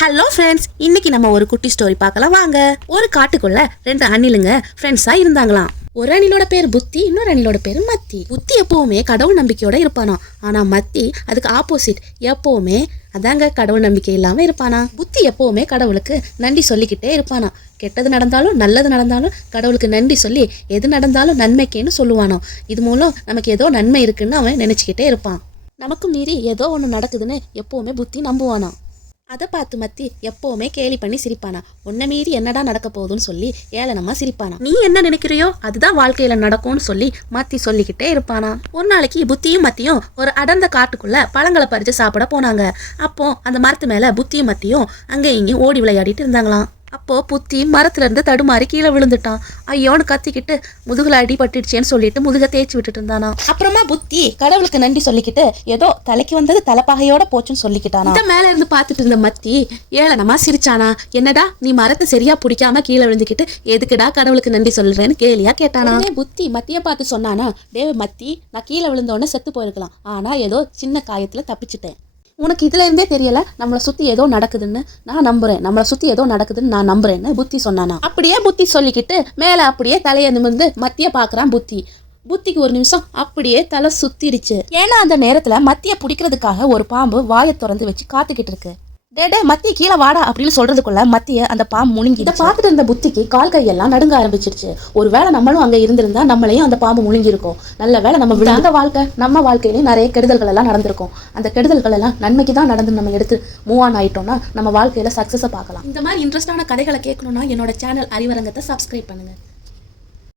Hello friends, இன்னைக்கு நம்ம ஒரு குட்டி ஸ்டோரி பார்க்கலாம் வாங்க. ஒரு காட்டுக்குள்ள 2 அணிலுங்க ஃப்ரெண்ட்ஸா இருந்தாங்களாம். ஒரு அணிலோட பேர் புத்தி, இன்னொரு அணிலோட பேர் மத்தி. புத்தி எப்பவுமே கடவுள் நம்பிக்கையோட இருப்பானா, ஆனா மத்தி அதுக்கு ஆப்போசிட், எப்பவுமே அதாங்க கடவுள் நம்பிக்கை இல்லாம இருப்பானா. புத்தி எப்பவுமே கடவுளுக்கு நன்றி சொல்லிக்கிட்டே இருப்பானா. கெட்டது நடந்தாலும் நல்லது நடந்தாலும் கடவுளுக்கு நன்றி சொல்லி எது நடந்தாலும் நன்மைக்கேன்னு சொல்லுவானோ. இது மூலம் நமக்கு ஏதோ நன்மை இருக்குன்னு அவன் நினைச்சுக்கிட்டே இருப்பான். நமக்கு மீறி ஏதோ ஒன்று நடக்குதுன்னு எப்பவுமே புத்தி நம்புவானா. அதை பார்த்து மத்தி எப்பவுமே கேலி பண்ணி சிரிப்பானா. உன்னை மீறி என்னடா நடக்க போகுதுன்னு சொல்லி ஏளனமா சிரிப்பானா. நீ என்ன நினைக்கிறியோ அதுதான் வாழ்க்கையில நடக்கும்னு சொல்லி மத்தி சொல்லிக்கிட்டே இருப்பானா. ஒரு நாளைக்கு புத்தியும் மத்தியும் ஒரு அடர்ந்த காட்டுக்குள்ள பழங்களை பறிச்சு சாப்பிட போனாங்க. அப்போ அந்த மரத்து மேல புத்தியும் மத்தியும் அங்கே இங்கேயும் ஓடி விளையாடிட்டு இருந்தாங்களாம். அப்போ புத்தி மரத்துல இருந்து தடுமாறி கீழே விழுந்துட்டான். ஐயோன்னு கத்திக்கிட்டு முதுகுல அடி பட்டுடுச்சேன்னு சொல்லிட்டு முதுக தேய்ச்சி விட்டுட்டு இருந்தானா. அப்புறமா புத்தி கடவுளுக்கு நன்றி சொல்லிக்கிட்டு ஏதோ தலைக்கு வந்தது தலைப்பாகையோட போச்சுன்னு சொல்லிக்கிட்டானா. இந்த மேல இருந்து பார்த்துட்டு இருந்த மத்தி ஏளனமா சிரிச்சானா. என்னடா நீ மரத்தை சரியா பிடிக்காம கீழே விழுந்துக்கிட்டு எதுக்குடா கடவுளுக்கு நன்றி சொல்றேன்னு கேலியா கேட்டானா. புத்தி மத்திய பார்த்து சொன்னானா, டேய் மத்தி, நான் கீழே விழுந்தோடனே செத்து போயிருக்கலாம், ஆனா ஏதோ சின்ன காயத்துல தப்பிச்சிட்டேன். உனக்கு இதுல இருந்தே தெரியல நம்மளை சுத்தி ஏதோ நடக்குதுன்னு நான் நம்புறேன், நம்மளை சுத்தி ஏதோ நடக்குதுன்னு நான் நம்புறேன்னு புத்தி சொன்னானா. அப்படியே புத்தி சொல்லிக்கிட்டு மேல அப்படியே தலையை நிமிர்ந்து மத்திய பாக்குறான் புத்தி. புத்திக்கு ஒரு நிமிஷம் அப்படியே தலை சுத்திடுச்சு. ஏன்னா அந்த நேரத்துல மத்திய பிடிக்கிறதுக்காக ஒரு பாம்பு வாயை திறந்து வச்சு காத்துக்கிட்டு இருக்கு. டே மத்தி கீழே வாடா அப்படின்னு சொல்றதுக்குள்ள மத்திய அந்த பாம்பு முழுங்கி. இதை பார்த்துட்டு இருந்த புத்திக்கு கால் கையெல்லாம் நடுங்க ஆரம்பிச்சிருச்சு. ஒருவேளை நம்மளும் அங்க இருந்திருந்தா நம்மளையும் அந்த பாம்பு முழுங்கி இருக்கும். நல்ல வேளை நம்ம விடாத வாழ்க்கை, நம்ம வாழ்க்கையிலேயும் நிறைய கெடுதல்கள் எல்லாம் நடந்திருக்கும். அந்த கெடுதல்கள் எல்லாம் நன்மைக்கு தான் நடந்து நம்ம எடுத்து மூவ் ஆன் ஆயிட்டோம்னா நம்ம வாழ்க்கையில சக்சஸை பார்க்கலாம். இந்த மாதிரி இன்ட்ரெஸ்டான கதைகளை கேட்கணும்னா என்னோட சேனல் அறிவரங்கத்தை சப்ஸ்கிரைப் பண்ணுங்க.